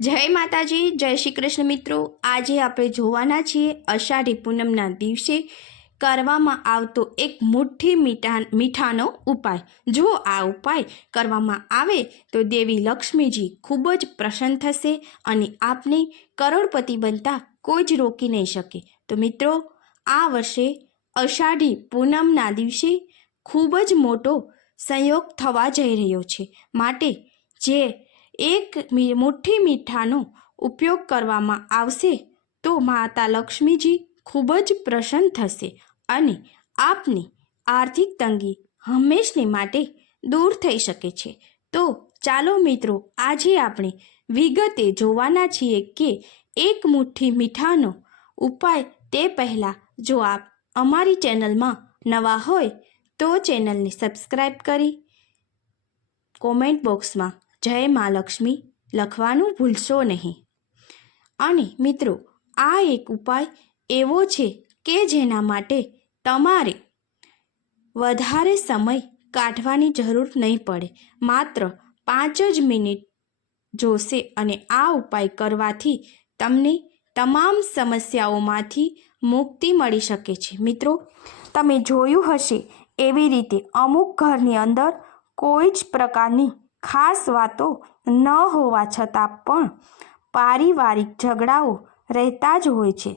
જય માતાજી, જય શ્રી કૃષ્ણ મિત્રો। આજે આપણે જોવાના છીએ અષાઢી પૂનમના દિવસે કરવામાં આવતો એક મુઠ્ઠી મીઠાનો ઉપાય। જો આ ઉપાય કરવામાં આવે તો દેવી લક્ષ્મીજી ખૂબ જ પ્રસન્ન થશે અને આપને કરોડપતિ બનતા કોઈ જ રોકી નહીં શકે। તો મિત્રો, આ વર્ષે અષાઢી પૂનમના દિવસે ખૂબ જ મોટો સંયોગ થવા જઈ રહ્યો છે, માટે જે એક મુઠ્ઠી મીઠાનો ઉપયોગ કરવામાં આવશે તો માતા લક્ષ્મીજી ખૂબ જ પ્રસન્ન થશે અને આપની આર્થિક તંગી હંમેશને માટે દૂર થઈ શકે છે। તો ચાલો મિત્રો, આજે આપણે વિગતે જોવાના છીએ કે એક મુઠ્ઠી મીઠાનો ઉપાય। તે પહેલાં જો આપ અમારી ચેનલમાં નવા હોય તો ચેનલને સબસ્ક્રાઈબ કરી કોમેન્ટ બોક્સમાં જય મા લક્ષ્મી લખવાનું ભૂલશો નહીં। અને મિત્રો, આ એક ઉપાય એવો છે કે જેના માટે તમારે વધારે સમય કાઢવાની જરૂર નહીં પડે, માત્ર 5 જ મિનિટ જોશે અને આ ઉપાય કરવાથી તમને તમામ સમસ્યાઓમાંથી મુક્તિ મળી શકે છે। મિત્રો, તમે જોયું હશે એવી રીતે અમુક ઘરની અંદર કોઈ જ પ્રકારની ખાસ વાતો ન હોવા છતાં પણ પારિવારિક ઝઘડાઓ રહેતા જ હોય છે।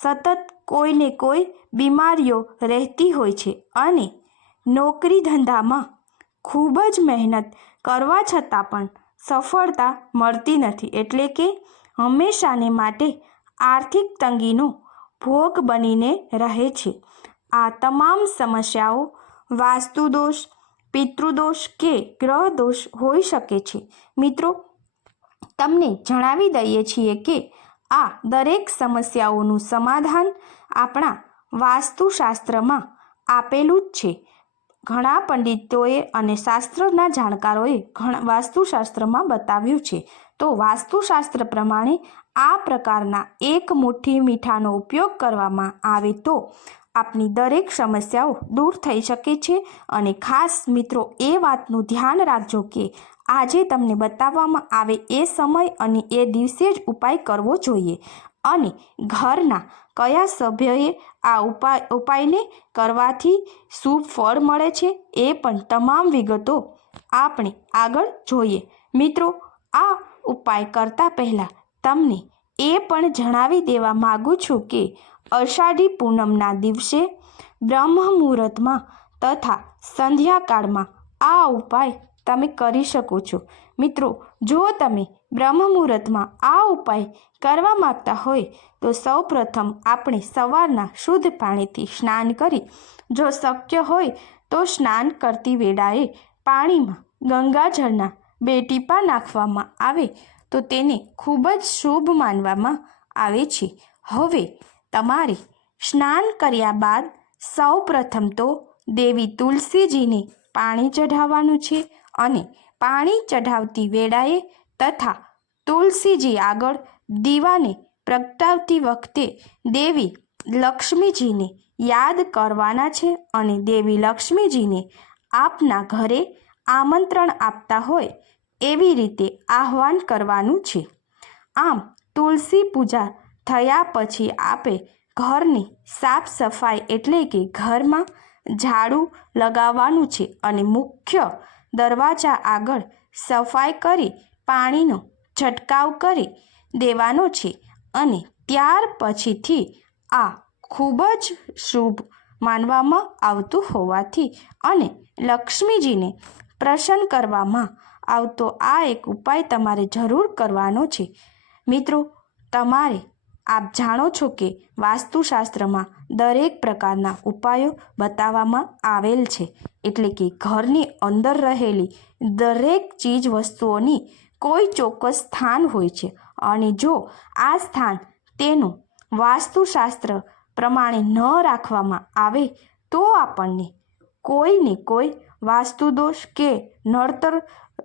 સતત કોઈને કોઈ બીમારીઓ રહેતી હોય છે અને નોકરી ધંધામાં ખૂબ જ મહેનત કરવા છતાં પણ સફળતા મળતી નથી, એટલે કે હંમેશાને માટે આર્થિક તંગીનો ભોગ બનીને રહે છે। આ તમામ સમસ્યાઓ વાસ્તુદોષ, પિતૃદોષ કે ગ્રહ દોષ હોઈ શકે છે। મિત્રો, તમને જણાવી દઈએ છીએ કે આ દરેક સમસ્યાઓનું સમાધાન આપણા વાસ્તુશાસ્ત્રમાં આપેલું જ છે। ઘણા પંડિતોએ અને શાસ્ત્રના જાણકારોએ વાસ્તુશાસ્ત્રમાં બતાવ્યું છે। તો વાસ્તુશાસ્ત્ર પ્રમાણે આ પ્રકારના એક મુઠ્ઠી મીઠાનો ઉપયોગ કરવામાં આવે તો આપની દરેક સમસ્યાઓ દૂર થઈ શકે છે। અને ખાસ મિત્રો, એ વાતનું ધ્યાન રાખજો કે આજે તમને બતાવવામાં આવે એ સમય અને એ દિવસે જ ઉપાય કરવો જોઈએ અને ઘરના કયા સભ્યએ આ ઉપાયને કરવાથી શુભ ફળ મળે છે એ પણ તમામ વિગતો આપણે આગળ જોઈએ। મિત્રો, આ ઉપાય કરતાં પહેલાં તમને એ પણ જણાવી દેવા માગું છું કે અષાઢી પૂનમના દિવસે બ્રહ્મ મુહૂર્તમાં તથા સંધ્યાકાળમાં આ ઉપાય તમે કરી શકો છો। મિત્રો, જો તમે બ્રહ્મ મુહૂર્તમાં આ ઉપાય કરવા માગતા હોય તો સૌપ્રથમ આપણે સવારના શુદ્ધ પાણીથી સ્નાન કરી, જો શક્ય હોય તો સ્નાન કરતી વેળાએ પાણીમાં ગંગાજળના 2 ટીપાં નાખવામાં આવે તો તેને ખૂબ જ શુભ માનવામાં આવે છે। હવે તમારે સ્નાન કર્યા બાદ સૌપ્રથમ તો દેવી તુલસીજીને પાણી ચઢાવવાનું છે અને પાણી ચઢાવતી વેળાએ તથા તુલસીજી આગળ દીવાને પ્રગટાવતી વખતે દેવી લક્ષ્મીજીને યાદ કરવાના છે અને દેવી લક્ષ્મીજીને આપના ઘરે આમંત્રણ આપતા હોય એવી રીતે આહ્વાન કરવાનું છે। આમ તુલસી પૂજા થયા પછી આપે ઘરની સાફ સફાઈ એટલે કે ઘરમાં ઝાડુ લગાવવાનું છે અને મુખ્ય દરવાજા આગળ સફાઈ કરી પાણીનો છંટકાવ કરી દેવાનો છે અને ત્યાર પછીથી આ ખૂબ જ શુભ માનવામાં આવતું હોવાથી અને લક્ષ્મીજીને પ્રસન્ન કરવામાં આવતો આ એક ઉપાય તમારે જરૂર કરવાનો છે। મિત્રો, તમારે આપ જાણો છો કે વાસ્તુશાસ્ત્રમાં દરેક પ્રકારના ઉપાયો બતાવવામાં આવેલ છે, એટલે કે ઘરની અંદર રહેલી દરેક ચીજ વસ્તુઓની કોઈ ચોક્કસ સ્થાન હોય છે અને જો આ સ્થાન તેનું વાસ્તુશાસ્ત્ર પ્રમાણે ન રાખવામાં આવે તો આપણને કોઈને કોઈ વાસ્તુદોષ કે નડતર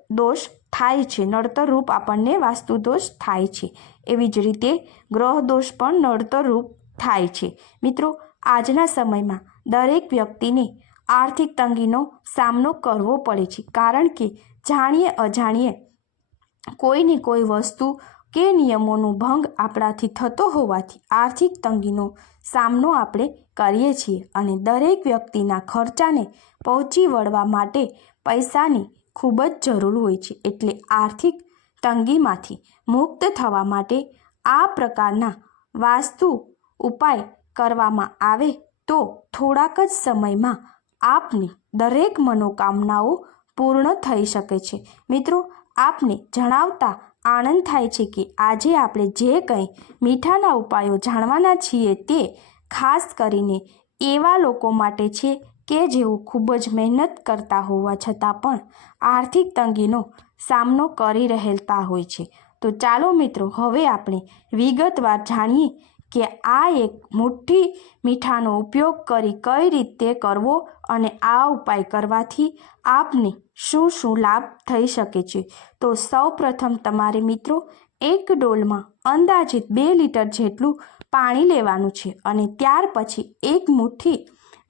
દોષ થાય છે, નડતર રૂપ આપણને વાસ્તુદોષ થાય છે। એવી જ રીતે ગ્રહ દોષ પણ નડતર રૂપ થાય છે। મિત્રો, આજના સમયમાં દરેક વ્યક્તિને આર્થિક તંગીનો સામનો કરવો પડે છે, કારણ કે જાણીએ અજાણીએ કોઈને કોઈ વસ્તુ કે નિયમોનું ભંગ આપણાથી થતો હોવાથી આર્થિક તંગીનો સામનો આપણે કરીએ છીએ અને દરેક વ્યક્તિના ખર્ચાને પહોંચી વળવા માટે પૈસાની ખૂબ જ જરૂર હોય છે. એટલે આર્થિક તંગીમાંથી મુક્ત થવા માટે આ પ્રકારના વાસ્તુ ઉપાય કરવામાં આવે તો થોડાક જ સમયમાં આપની દરેક મનોકામનાઓ પૂર્ણ થઈ શકે છે. મિત્રો, આપને જણાવતા આનંદ થાય છે કે આજે આપણે જે કંઈ મીઠાના ઉપાયો જાણવાના છીએ તે ખાસ કરીને એવા લોકો માટે છે કે જેઓ ખૂબ જ મહેનત કરતા હોવા છતાં પણ આર્થિક તંગીનો સામનો કરી રહેતા હોય છે. તો ચાલો મિત્રો, હવે આપણે વિગતવાર જાણીએ કે આ એક મુઠ્ઠી મીઠાનો ઉપયોગ કરી કઈ રીતે કરવો અને આ ઉપાય કરવાથી આપને શું શું લાભ થઈ શકે છે. તો સૌપ્રથમ તમારે મિત્રો એક ડોલમાં અંદાજિત 2 લીટર જેટલું પાણી લેવાનું છે અને ત્યાર પછી એક મુઠ્ઠી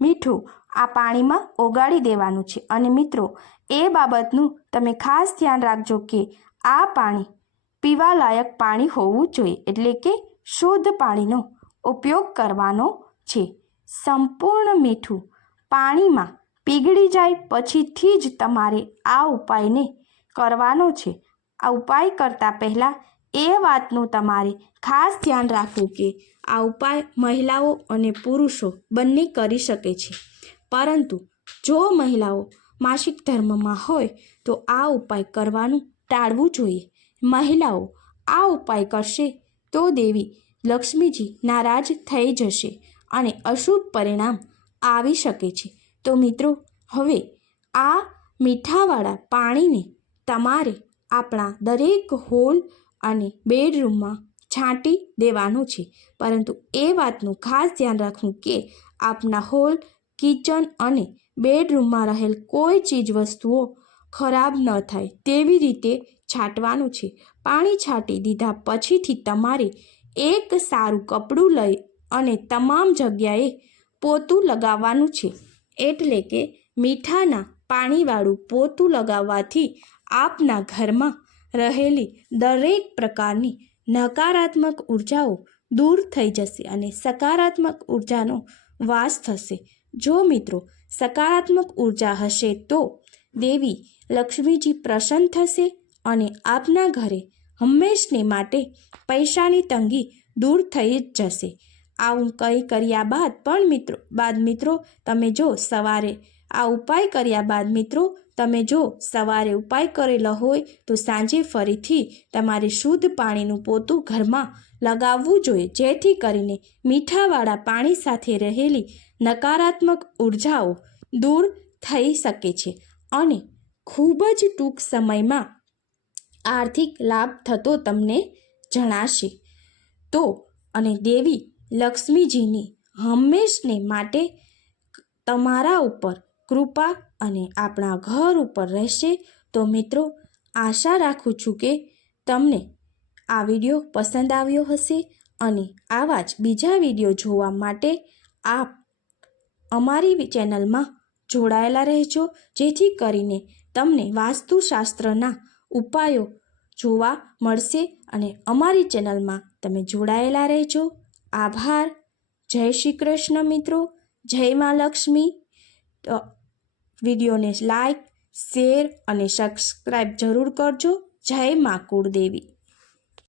મીઠું આ પાણીમાં ઓગાળી દેવાનું છે. અને મિત્રો, એ બાબતનું તમે ખાસ ધ્યાન રાખજો કે આ પાણી પીવાલાયક પાણી હોવું જોઈએ, એટલે કે શુદ્ધ પાણીનો ઉપયોગ કરવાનો છે. સંપૂર્ણ મીઠું પાણીમાં પીગળી જાય પછીથી જ તમારે આ ઉપાયને કરવાનો છે. આ ઉપાય કરતાં પહેલાં એ વાતનું તમારે ખાસ ધ્યાન રાખવું કે આ ઉપાય મહિલાઓ અને પુરુષો બંને કરી શકે છે. પરંતુ જો મહિલાઓ માસિક ધર્મમાં હોય તો આ ઉપાય કરવાનું ટાળવું જોઈએ. મહિલાઓ આ ઉપાય કરશે તો દેવી લક્ષ્મીજી નારાજ થઈ જશે અને અશુભ પરિણામ આવી શકે છે. તો મિત્રો, હવે આ મીઠાવાળા પાણીને તમારે આપણા દરેક હોલ અને બેડરૂમમાં છાંટી દેવાનું છે. પરંતુ એ વાતનું ખાસ ધ્યાન રાખવું કે આપના હોલ, કિચન અને બેડરૂમમાં રહેલ કોઈ ચીજ વસ્તુઓ ખરાબ ન થાય તેવી રીતે છાંટવાનું છે. પાણી છાંટી દીધા પછીથી તમારે એક સારું કપડું લઈ અને તમામ જગ્યાએ પોતું લગાવવાનું છે. એટલે કે મીઠાના પાણીવાળું પોતું લગાવવાથી આપના ઘરમાં રહેલી દરેક પ્રકારની નકારાત્મક ઉર્જાઓ દૂર થઈ જશે અને સકારાત્મક ઉર્જાનો વાસ થશે. જો મિત્રો સકારાત્મક ઉર્જા હશે તો દેવી લક્ષ્મીજી પ્રસન્ન થશે અને આપના ઘરે હંમેશને માટે પૈસાની તંગી દૂર થઈ જ જશે. આવું કંઈ કર્યા બાદ મિત્રો તમે જો સવારે આ ઉપાય કર્યા બાદ મિત્રો તમે જો સવારે ઉપાય કરેલો હોય તો સાંજે ફરીથી તમારે શુદ્ધ પાણીનું પોતું ઘરમાં લગાવવું જોઈએ, જેથી કરીને મીઠાવાળા પાણી સાથે રહેલી નકારાત્મક ઉર્જાઓ દૂર થઈ શકે છે અને ખૂબ જ ટૂંક સમયમાં આર્થિક લાભ થતો તમને જણાશે. તો અને દેવી લક્ષ્મીજીની હંમેશને માટે તમારા ઉપર કૃપા અને આપણા ઘર ઉપર રહેશે. તો મિત્રો, આશા રાખું છું કે તમને આ વિડીયો પસંદ આવ્યો હશે અને આવા જ બીજા વિડીયો જોવા માટે આપ અમારી ચેનલમાં જોડાયેલા રહેજો, જેથી કરીને તમને વાસ્તુશાસ્ત્રના ઉપાયો જોવા મળશે અને અમારી ચેનલમાં તમે જોડાયેલા રહેજો. આભાર. જય શ્રી કૃષ્ણ મિત્રો. જય મા લક્ષ્મી. તો વિડીયોને લાઈક, શેર અને સબસ્ક્રાઈબ જરૂર કરજો. જય મા કુળદેવી.